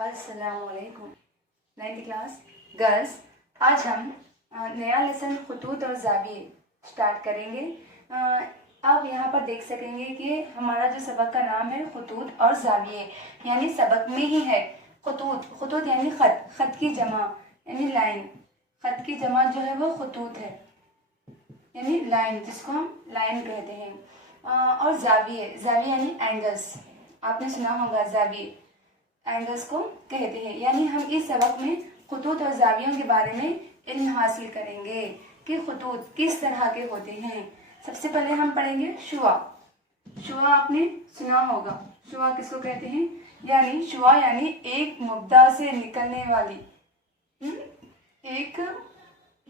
अस्सलामुअलैकुम 9th class girls. आज हम नया लेसन खतूत और ज़ाविये स्टार्ट करेंगे। आप यहाँ पर देख सकेंगे कि हमारा जो सबक का नाम है खतूत और ज़ाविये, यानी सबक में ही है खतूत। खतूत यानी ख़त, ख़त की जमा यानी लाइन। ख़त की जमा जो है वो खतूत है, यानी लाइन, जिसको हम लाइन कहते हैं। और ज़ाविये, ज़ाविये यानी एंगल्स। आपने सुना होगा ज़ाविये एंगल्स को कहते हैं। यानी हम इस सबक में खतूत और ज़ावियों के बारे में इल्म हासिल करेंगे कि खतूत किस तरह के होते हैं। सबसे पहले हम पढ़ेंगे शुआ। शुआ आपने सुना होगा। शुआ किसको कहते हैं? यानी शुआ यानी एक मुब्दा से निकलने वाली, एक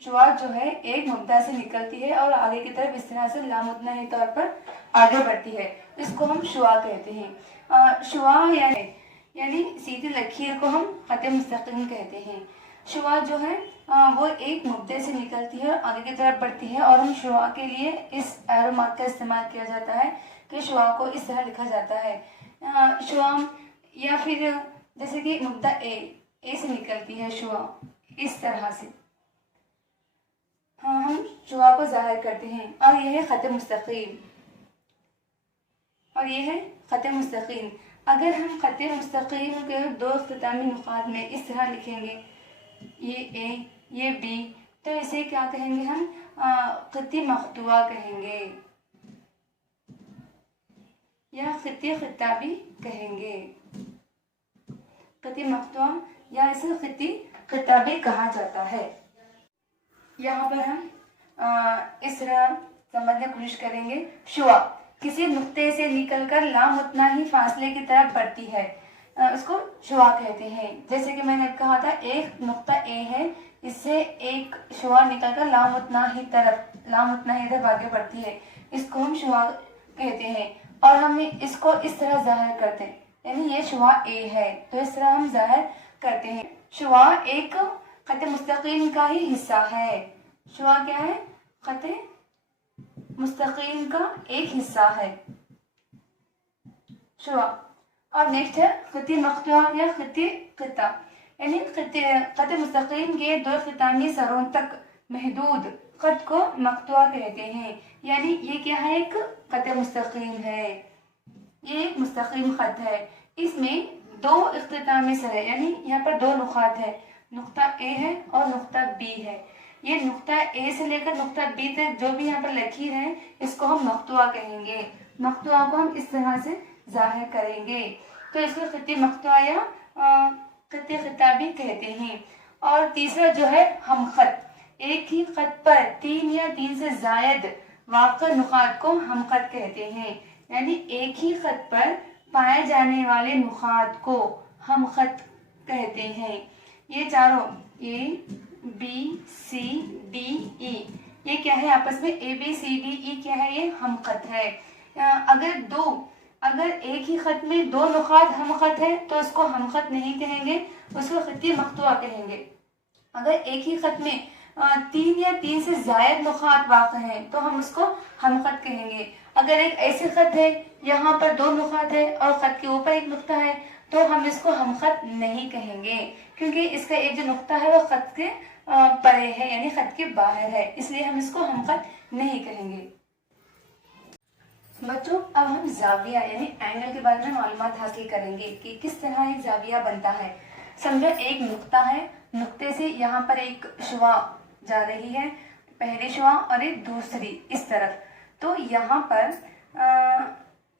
शुआ जो है एक मुब्दा से निकलती है और आगे की तरफ इस तरह से लामुतनाही तौर पर आगे बढ़ती है, इसको हम शुआ कहते हैं। शुआ यानी सीधी लकीर को हम खत मुस्तकीम कहते हैं। शुआ जो है वो एक मुद्दे से निकलती है, आगे की तरफ बढ़ती है, और हम शुआ के लिए इस एरो मार्क का इस्तेमाल किया जाता है कि शुआ को इस तरह लिखा जाता है शुआ, या फिर जैसे कि मुद्दा ए से निकलती है शुआ, इस तरह से हम शुआ को जाहिर करते हैं। और यह है खत मुस्तकीम, और यह है खत मुस्तकीम। अगर हम खत मुस्तकीम के दो इख्तितामी नुकात में इस तरह लिखेंगे, ये ए ये बी, तो इसे क्या कहेंगे हम? खत्ती मखतुआ कहेंगे या खत्ती खिताबी कहेंगे। खत्ती मखतुआ या इसे खत्ती खिताबी कहा जाता है। यहाँ पर हम इस तरह समझने की कोशिश करेंगे। शुआ किसी नुक्ते से निकलकर लामुतनाही फासले की तरफ बढ़ती है, उसको शुआ कहते हैं। जैसे कि मैंने कहा था, एक नुक्ता ए है, इससे एक शुआ निकलकर लामुतनाही तरफ आगे बढ़ती है, इसको हम शुआ कहते हैं। और हम इसको इस तरह जाहिर करते हैं, यानी ये शुआ ए है तो इस तरह हम जाहिर करते हैं। शुआ एक खत मुस्तकीम का ही हिस्सा है। शुआ क्या है? खत मुस्तकीम का एक हिस्सा है शुआ। और नेक्स्ट है खत्ती मखतुआ या खत्ती खिता, यानी खत मुस्तकीम के दो खितामी सरों तक महदूद खत को मखतुआ कहते हैं। यानी ये क्या है? एक खत मुस्तकीम है, ये एक मुस्तकीम खत है। इसमें दो इख्तितामी सर है, यानी यहाँ पर दो नुकात है, नुक्ता ए है और नुक्ता बी है। ये नुक्ता ए से लेकर नुक्ता बी तक जो भी यहाँ पर लकीर है, इसको हम मखतुआ कहेंगे। मखतुआ को हम इस तरह से जाहिर करेंगे, तो इसको खत्ती मखतुआ या खत्ती खिताबी कहते हैं। और तीसरा जो है हम खत, एक ही खत पर 3 या 3 से जायद वाक़ नुकात को हम खत कहते हैं। यानी एक ही खत पर पाए जाने वाले नुकात को हम खत कहते हैं। ये चारों A B C D E, ये क्या है आपस में? A B C D E क्या है? ये हम खत है। अगर एक ही खत में दो नुकात हम खत है तो उसको हम खत नहीं कहेंगे, उसको खत्ती मखतुआ कहेंगे। अगर एक ही खत में 3 या 3 से जायद नुकात वाक़ हैं तो हम उसको हम खत कहेंगे। अगर एक ऐसे खत है यहाँ पर दो नुकात है और खत के ऊपर एक नुक्ता है तो हम इसको हम खत नहीं कहेंगे, क्योंकि इसका एक जो नुक्ता है वो खत के परे है, यानी खत के बाहर है, इसलिए हम इसको हम खत नहीं कहेंगे। बच्चों, अब हम जाविया यानी एंगल के बारे में मालूमात हासिल करेंगे कि किस तरह ये जाविया बनता है। समझो एक नुक्ता है, नुक्ते से यहाँ पर एक शुआ जा रही है, पहली शुआ और एक दूसरी इस तरफ, तो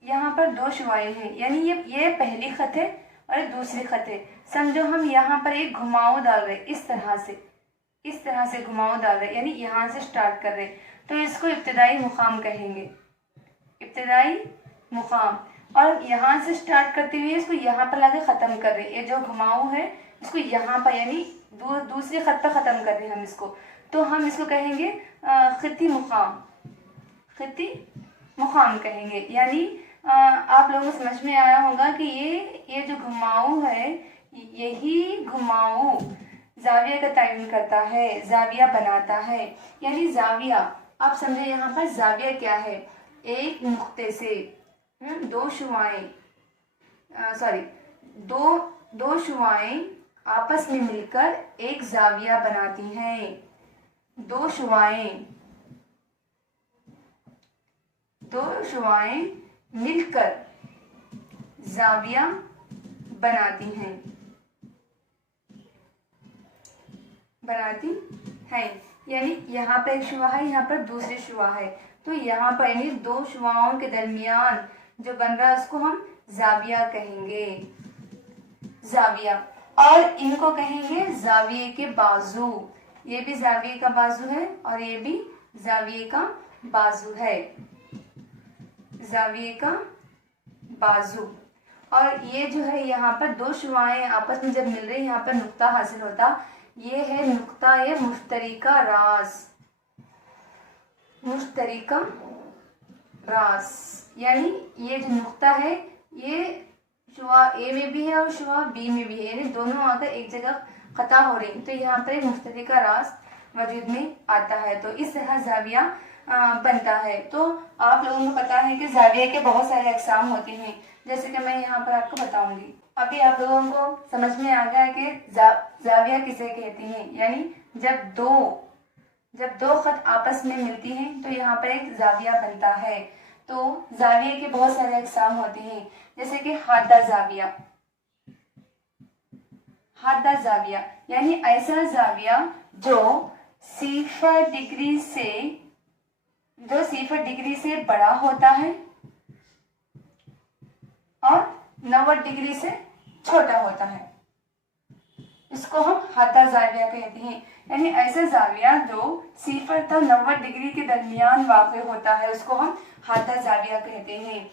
यहाँ पर दो शुआएं हैं, यानी ये पहली खत है और एक दूसरी खत है। समझो हम यहाँ पर एक घुमाव डाल रहे, इस तरह से घुमाव डाल रहे, यानी यहाँ से स्टार्ट कर रहे, तो इसको इब्तिदाई मुकाम कहेंगे, इब्तिदाई मुकाम। और यहाँ से स्टार्ट करते हुए इसको यहाँ पर लाके ख़त्म कर रहे, ये जो घुमाव है इसको यहाँ पर यानी दूसरी खत पर ख़त्म कर रहे हैं हम इसको, तो हम इसको कहेंगे खत्ती मुकाम कहेंगे। यानी आप लोगों को समझ में आया होगा कि ये जो घुमाव है, यही घुमाव जाविया का तयन करता है, जाविया बनाता है। यानी जाविया, आप समझे यहाँ पर जाविया क्या है? एक नुक्ते से दो शुआएं, दो दो शुआएं आपस में मिलकर एक जाविया बनाती हैं। दो शुआएं मिलकर जाविया बनाती हैं। यानी यहाँ पर एक शुआ है, यहाँ पर दूसरी शुआ है, तो यहाँ पर यानी दो शुआओं के दरमियान जो बन रहा है उसको हम जाविया कहेंगे। जाविया, और इनको कहेंगे जाविये के बाजू। ये भी जाविये का बाजू है और ये भी जाविये का बाजू है। जाविये का बाजू। और ये जो है यहाँ पर दो शुआएं आपस में जब मिल रही, यहाँ पर नुक्ता हासिल होता, ये है नुक्ता ये मुश्तरिका रास। मुश्तरिका रास यानी ये जो नुक्ता है ये शुआ ए में भी है और शुआ बी में भी है, यानी दोनों आकर एक जगह खता हो रही, तो यहाँ पर एक मुश्तरिका रास वजूद में आता है। तो इस तरह जाविया बनता है। तो आप लोगों को पता है कि जाविया के बहुत सारे अक़साम होते हैं, जैसे कि मैं यहाँ पर आपको बताऊंगी। अभी आप लोगों को समझ में आ गया कि जाविया किसे कहते हैं, यानी जब दो खत आपस में मिलती हैं तो यहाँ पर एक जाविया बनता है। तो जाविया के बहुत सारे अक़साम होते हैं, जैसे कि हादा जाविया यानी ऐसा जाविया जो 0 डिग्री से बड़ा होता है और 90 डिग्री से छोटा होता है, इसको हम हादा जाविया कहते हैं। यानी ऐसा जाविया जो 0 तक 90 डिग्री के दरमियान वाक़ होता है उसको हम हादा जाविया कहते हैं।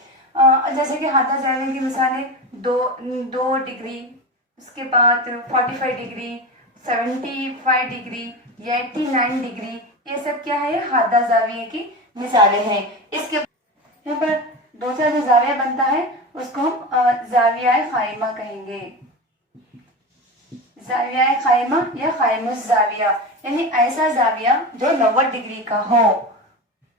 जैसे कि हादा जाविया की मिसालें 2 डिग्री, उसके बाद 45 डिग्री, 75 डिग्री, 89 डिग्री, ये सब क्या है, हादा जाविया की मिसालें हैं। इसके यहाँ पर दूसरा जो जाविया बनता है उसको हम जाविया क़ाइमा कहेंगे। जाविया क़ाइमा या क़ाइमुज़ जाविया यानी ऐसा जाविया जो 90 डिग्री का हो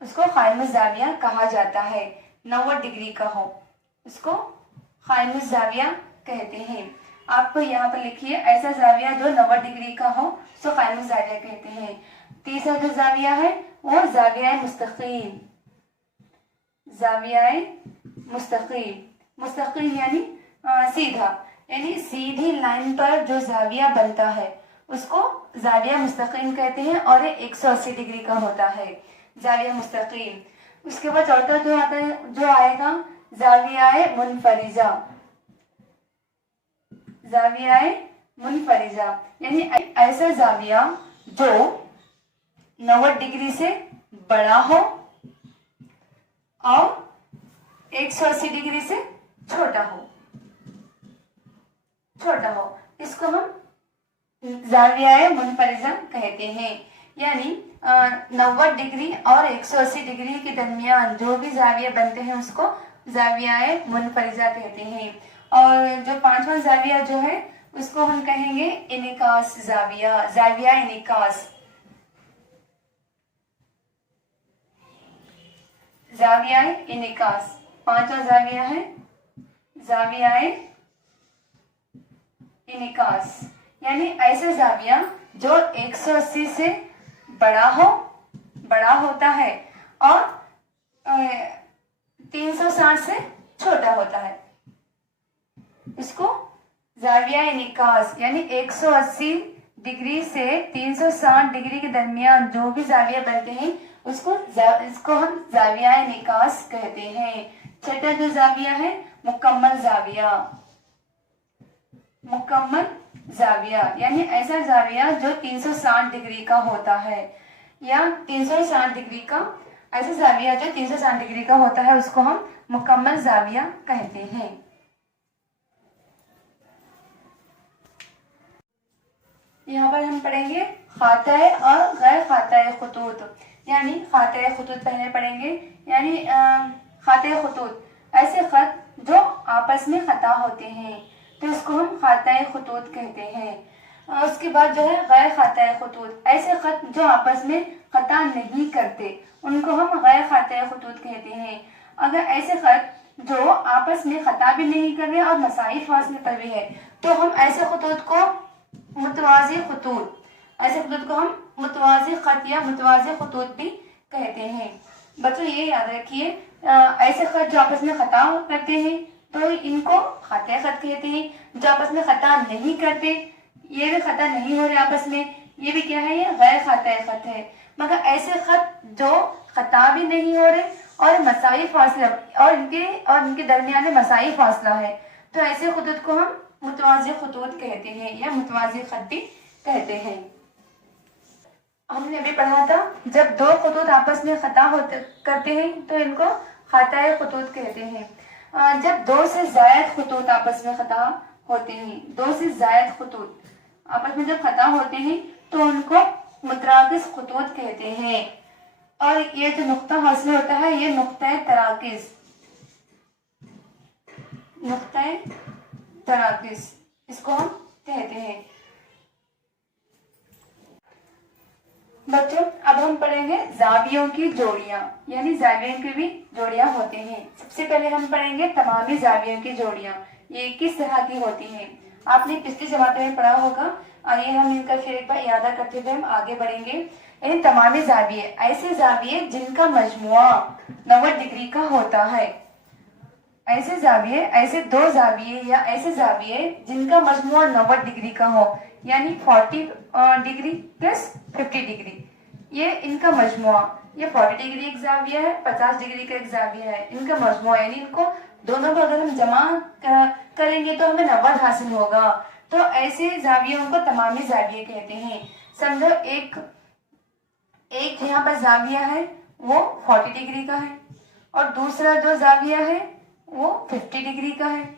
उसको क़ाइमुज़ जाविया कहा जाता है। 90 डिग्री का हो उसको क़ाइमुज़ जाविया कहते हैं। आपको यहाँ पर लिखिए, ऐसा जाविया जो 90 डिग्री का हो उसको क़ाइमुज़ जाविया कहते हैं। तीसरा जो जाविया है वो जाविया मुस्तक़ीम। जाविया मुस्तक़ीम यानी सीधा, यानी सीधी लाइन पर जो जाविया बनता है उसको जाविया मुस्तक़ीम कहते हैं और ये 180 डिग्री का होता है, जाविया मुस्तक़ीम। उसके बाद चौथा जो आएगा जाविया मुनफरिजा। जाविया मुनफरिजा यानी ऐसा जाविया जो 90 डिग्री से बड़ा हो और 180 डिग्री से छोटा हो, इसको हम जाविया मुनफरिजा कहते हैं। यानी 90 डिग्री और 180 डिग्री के दरमियान जो भी जाविया बनते हैं उसको जाविया मुनफरिजा कहते हैं। और जो पांचवा जाविया जो है उसको हम कहेंगे इनिकास जाविया। जाविया इनिकास, जाविया इनिकास पांचवा जाविया है जाविया इनिकास, यानी ऐसा जाविया जो 180 से बड़ा होता है और 360 से छोटा होता है, इसको जाविया इनिकास यानी 180 डिग्री से 360 डिग्री के दरमियान जो भी जाविया बनते हैं इसको हम जाविया इनिकास कहते हैं। छठा जो जाविया है मुकम्मल जाविया यानी ऐसा जाविया जो 360 डिग्री का होता है, या 360 डिग्री का ऐसा जाविया जो 360 डिग्री का होता है उसको हम मुकम्मल जाविया कहते हैं। यहाँ पर हम पढ़ेंगे खाताए और गैर खाताए खुतूत। यानी खाताए खुतूत पहले पढ़ेंगे, यानी खाताए खुतूत ऐसे खत जो आपस में खता होते हैं तो इसको हम खाताए खुतूत कहते हैं। उसके बाद जो है गैर खाताए खुतूत, ऐसे खत जो आपस में खता नहीं करते उनको हम गैर खाताए खुतूत कहते हैं। अगर ऐसे खत जो आपस में खता भी नहीं कर रहे और मसाइफ वास्ते पर भी है तो हम ऐसे खतूत को मुतवाज़ी खतूत, ऐसे खतूत को हम मुतवाज़ी खत या मुतवाज़ी खतूत भी कहते हैं। बच्चों ये याद रखिए, ऐसे खत जो आपस में खता करते हैं तो इनको खता खत कहते हैं। जो आपस में खता नहीं करते, ये भी खता नहीं हो रहे आपस में, ये भी क्या है, ये गैर खता खत है। मगर ऐसे खत जो खता भी नहीं हो रहे और मसाई फासला और इनके दरमियान में मसाई फासला है, तो ऐसे खतूत को हम मुतवाज़ी खतूत कहते हैं या मुतवाज़ी खत भी कहते हैं। हमने अभी पढ़ा था जब दो खतूत आपस में खता होते करते हैं तो इनको खताए खतूत कहते हैं। जब दो से ज़ायद खतूत आपस में खता होते हैं, दो से ज़ायद खतूत आपस में जब खता होते हैं तो उनको मुतराकिस खतूत कहते हैं। और ये जो नुक्ता हासिल होता है ये नुक्ता तराकिस, नुक्ता तराकिस इसको हम कहते हैं। बच्चों अब हम पढ़ेंगे जावियों की जोड़ियां, यानी जावियों की भी जोड़ियां होते हैं। सबसे पहले हम पढ़ेंगे तमामी जावियों की जोड़ियां, ये किस तरह की होती हैं। आपने पिछली जमात में पढ़ा होगा। आइए हम इनका फिर एक बार इरादा करते हुए हम आगे बढ़ेंगे। इन तमामी जाविये ऐसे जाविये जिनका मजमुआ 90 डिग्री का होता है। ऐसे जाविये, ऐसे दो जाविये या ऐसे जाविये जिनका मजमुआ 90 डिग्री का हो, यानी 40 डिग्री प्लस 50 डिग्री, ये इनका मजमुआ। ये 40 डिग्री एक जाविया है, 50 डिग्री का एक जाविया है, इनका मजमुआ, यानी इनको दोनों को अगर हम जमा करेंगे तो हमें 90 हासिल होगा। तो ऐसे जावियों को तमामी जाविये कहते हैं। समझो एक यहाँ पर जाविया है वो 40 डिग्री का है और दूसरा जो जाविया है वो 50 डिग्री का है।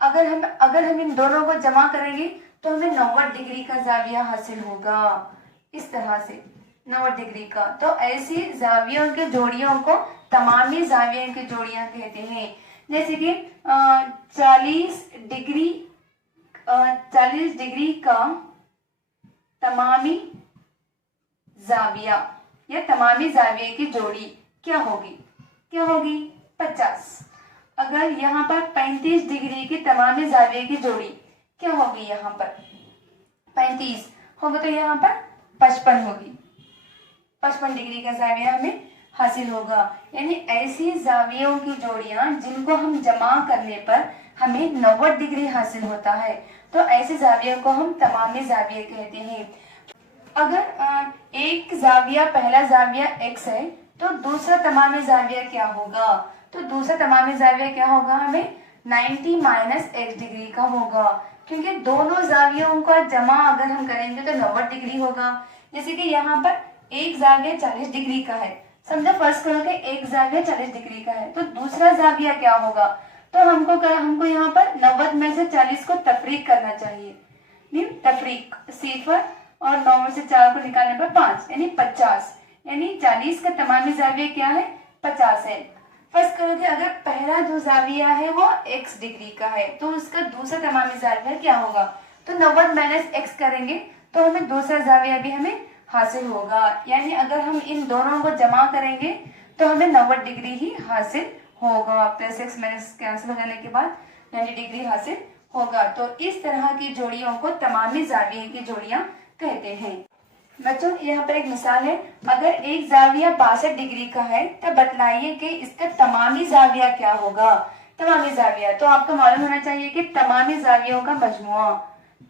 अगर हम इन दोनों को जमा करेंगे तो हमें 90 डिग्री का जाविया हासिल होगा। इस तरह से 90 डिग्री का। तो ऐसी जावियों के जोड़ियों को तमामी जावियों की जोड़ियां कहते हैं। जैसे कि 40 डिग्री का तमामी जाविया या तमामी जाविये की जोड़ी क्या होगी 50। अगर यहाँ पर 35 डिग्री की तमामी जाविये की जोड़ी क्या होगी, यहाँ पर 35 होगा तो यहाँ पर 55 होगी। 55 डिग्री का जाविया हमें हासिल होगा। यानी ऐसी जावियों की जोड़ियां जिनको हम जमा करने पर हमें 90 डिग्री हासिल होता है, तो ऐसे जावियों को हम तमामी जाविये कहते हैं। अगर एक जाविया, पहला जाविया x है तो दूसरा तमामी जाविया क्या होगा, तो दूसरा तमामी जाविया क्या होगा, हमें 90 माइनस x डिग्री का होगा। क्योंकि दोनों जावियों का जमा अगर हम करेंगे तो 90 डिग्री होगा। जैसे कि यहाँ पर एक जाविया 40 डिग्री का है, समझो फर्स्ट करो कि एक जाविया 40 डिग्री का है, तो दूसरा जाविया क्या होगा, तो हमको यहाँ पर 90 में से 40 को तफरीक करना चाहिए। तफरीक 0 और 9 में से 4 को निकालने पर 5 यानी 50, यानी 40 का तमामी जाविया क्या है, 50 है। फर्स्ट करो कि अगर पहला जो जाविया है वो x डिग्री का है तो उसका दूसरा तमामी जाविया क्या होगा, तो 90 माइनस x करेंगे तो हमें दूसरा जाविया भी हमें हासिल होगा। यानी अगर हम इन दोनों को जमा करेंगे तो हमें 90 डिग्री ही हासिल होगा। प्लस x माइनस कैंसिल हो जाने के बाद 90 डिग्री हासिल होगा। तो इस तरह की जोड़ियों को तमामी जाविये की जोड़ियां कहते हैं। बच्चों यहाँ पर एक मिसाल है, अगर एक जाविया 62 डिग्री का है तब बतलाइए कि इसका तमामी जाविया क्या होगा। तमामी जाविया तो आपको मालूम होना चाहिए कि तमामी जावियों का मजमुआ,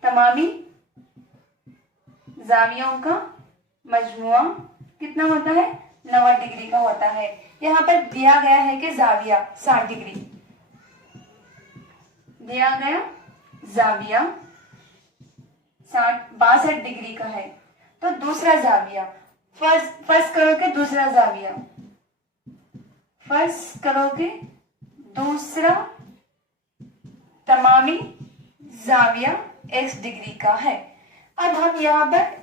तमामी जावियों का मजमुआ कितना होता है, 90 डिग्री का होता है। यहाँ पर दिया गया है कि जाविया 60 डिग्री, दिया गया जाविया 62 डिग्री का है, तो दूसरा जाविया फर्स्ट करो कि दूसरा जाविया, फर्स्ट करो कि दूसरा तमामी जाविया x डिग्री का है। अब हम यहाँ पर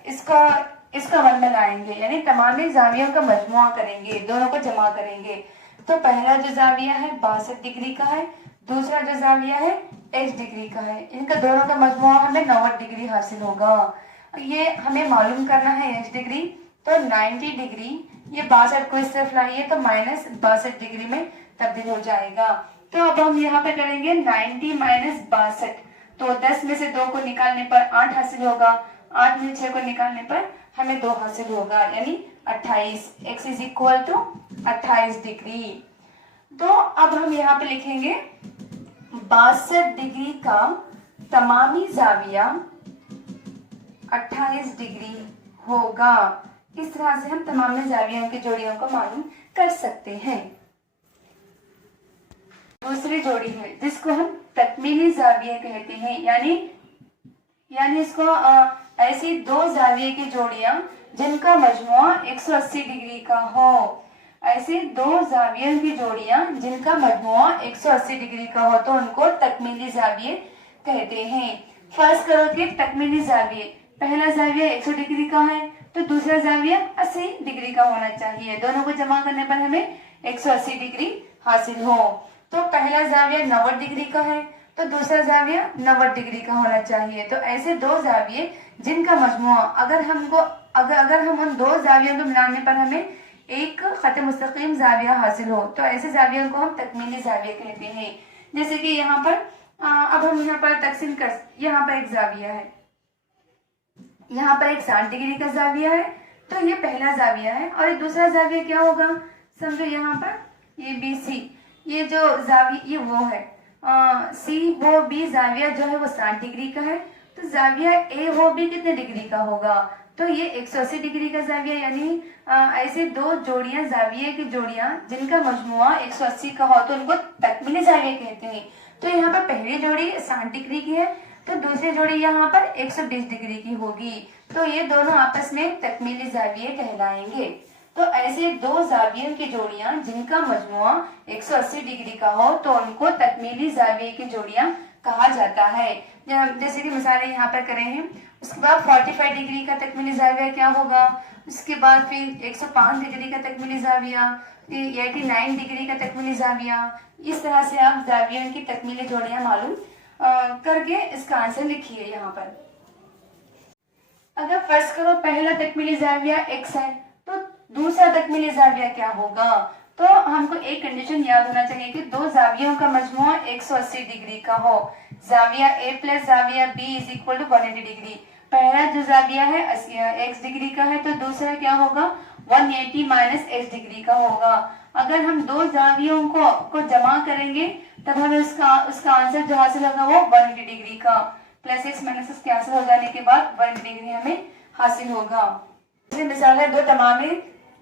इसका वन लगाएंगे, यानी तमामी जावियों का मजमुआ करेंगे, दोनों को जमा करेंगे। तो पहला जो जाविया है 62 डिग्री का है, दूसरा जो जाविया है x डिग्री का है, इनका दोनों का मजमुआ हमें 90 डिग्री हासिल होगा। ये हमें मालूम करना है x डिग्री, तो 90 डिग्री, ये 62 को इस तरफ लाइए तो माइनस 62 डिग्री में तब्दील हो जाएगा। तो अब हम यहाँ पे करेंगे 90 माइनस 62, तो 10 में से 2 को निकालने पर 8 हासिल होगा, 8 में 6 को निकालने पर हमें 2 हासिल होगा, यानी 28। x is equal to 28 degree. तो अब हम यहाँ पे लिखेंगे 62 डिग्री का तमामी जाविया 28 डिग्री होगा। इस तरह से हम तमामी जावियों की जोड़ियों को मालूम कर सकते हैं। दूसरी जोड़ी है जिसको हम तकमीली जाविया कहते हैं, यानी इसको ऐसी दो जाविये की जोड़ियां जिनका मजमुआ 180 डिग्री का हो। ऐसे दो जावियों की जोड़ियां जिनका मजमुआ 180 डिग्री का हो तो उनको तकमीली जाविये कहते हैं। फर्ज करो कि तकमीली जाविये, पहला जाविया 100 डिग्री का है तो दूसरा जाविया 80 डिग्री का होना चाहिए। दोनों को जमा करने पर हमें 180 डिग्री हासिल हो। तो पहला जाविया 90 डिग्री का है तो दूसरा जाविया 90 डिग्री का होना चाहिए। तो ऐसे दो जाविये जिनका मजमुआ अगर हम उन दो जावियों को मिलाने पर हमें एक खत मुस्तकीम जाविया हासिल हो तो ऐसे जावियों को हम तकमीली जाविया कहते हैं। जैसे कि यहाँ पर अब हम यहाँ पर तकसीम कर, यहाँ पर एक जाविया है, यहाँ पर एक 60 डिग्री का जाविया है तो ये पहला जाविया है, और दूसरा जाविया क्या होगा, समझो यहाँ पर ये बी सी, ये जो जाविया ये वो है सी वो बी जाविया जो है वो 60 डिग्री का है, तो जाविया ए वो बी कितने डिग्री का होगा, तो ये 180 डिग्री का जाविया। यानी ऐसे दो जोड़ियां जाविये की जोड़ियां जिनका मजमुआ 180 का हो तो उनको तकमीली जाविया कहते हैं। तो यहाँ पर पहली जोड़ी 60 डिग्री की है तो दूसरी जोड़ी यहाँ पर 120 डिग्री की होगी, तो ये दोनों आपस में तकमीली जाविये कहलाएंगे। तो ऐसे दो जावियों की जोड़ियां जिनका मजमुआ 180 डिग्री का हो तो उनको तकमीली जाविये की जोड़ियां कहा जाता है। जैसे कि मिसालें यहाँ पर करें हैं, उसके बाद 45 डिग्री का तकमीली जाविया क्या होगा, उसके बाद फिर 105 डिग्री का तकमीली जाविया, 89 डिग्री का तकमीली जाविया। इस तरह से आप जावियों की तकमीली जोड़ियां मालूम करके इसका आंसर लिखिए यहाँ पर। अगर फर्ज करो पहला तकमीली जाविया x है तो दूसरा तकमीली जाविया क्या होगा, तो हमको एक कंडीशन याद होना चाहिए कि दो जावियों का मजमुआ 180 डिग्री का हो। जाविया a प्लस जाविया b is equal to 180 degree. पहला जो जाविया है x डिग्री का है तो दूसरा क्या होगा 180 माइनस x डिग्री का होगा। अगर हम दो जावियों को जमा करेंगे तब हमें उसका आंसर जो हासिल होगा वो 180 डिग्री का, प्लस x माइनस x के हासिल हो जाने के बाद 180 डिग्री हमें हासिल होगा। मिसाल है दो तमामी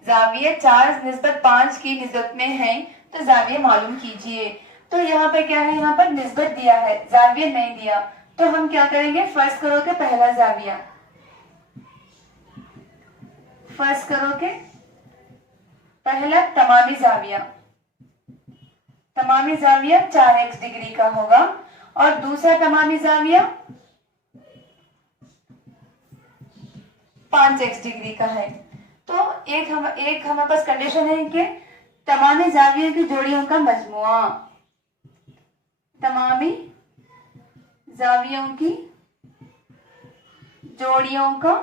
जाविये 4/5 की निस्बत में हैं तो जाविये मालूम कीजिए। तो यहाँ पे क्या है, यहाँ पर निस्बत दिया है, जाविये नहीं दिया, तो हम क्या करेंगे, फर्ज करो के पहला जाविया, फर्ज करो के पहला तमामी जाविया 4x डिग्री का होगा और दूसरा तमामी जाविया 5x डिग्री का है। तो एक हमारे पास कंडीशन है कि तमामी जावियों की जोड़ियों का मजमुआ, तमामी जावियों की जोड़ियों का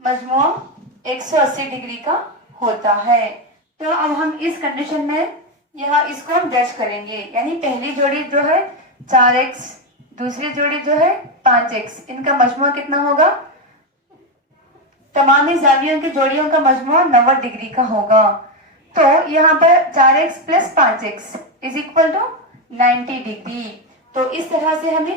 मजमुआ 180 डिग्री का होता है। तो अब हम इस कंडीशन में यहाँ इसको हम जज करेंगे, यानी पहली जोड़ी जो है 4x, दूसरी जोड़ी जो है 5x, इनका मजमुआ कितना होगा, तमामी जावियों की जोड़ियों का मजमुआ 90 डिग्री का होगा। तो यहाँ पर 4x plus 5x is equal to 90 degree. तो इस तरह से हमें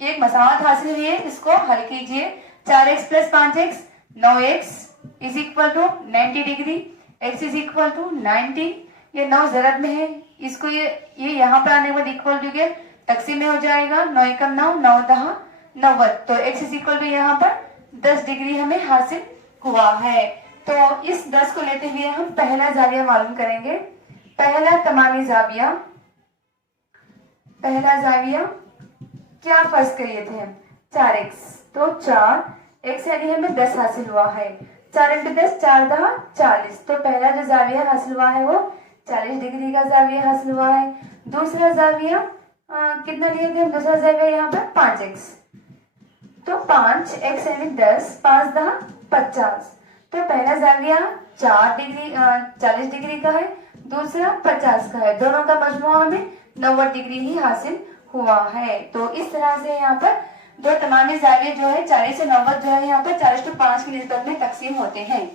एक मसावत हासिल हुई है, इसको हल कीजिए। 4x plus 5x 9x is equal to 90 degree, x is equal to 90, ये 9 जरब में है, इसको ये यहाँ पर आने के बाद इक्वल टू के तकसीम में हो जाएगा, 9 एकम 9, 9 दहा 90, तो x इज इक्वल टू यहाँ पर 10 डिग्री हमें हासिल हुआ है। तो इस 10 को लेते हुए हम पहला जाविया मालूम करेंगे। पहला तमामी जाविया, पहला जाविया क्या फर्ज करिए थे हम, 4x, तो 4x यानी हमें 10 हासिल हुआ है, 4 इंटू 10 4 दहा 40, तो पहला जो जाविया हासिल हुआ है वो 40 डिग्री का जाविया हासिल हुआ है। दूसरा जाविया कितना लिए थे हम, दूसरा जाविया यहाँ पर 5x, तो 5x यानी 10, 5 दहा 50, तो पहला जाविया 40 डिग्री का है, दूसरा 50 का है, दोनों का मजमुआ हमें 90 डिग्री ही हासिल हुआ है। तो इस तरह से यहाँ पर दो तमामी जाविये जो है 40 से 90 जो है यहाँ पर 4:5 की निस्बत में तकसीम होते हैं।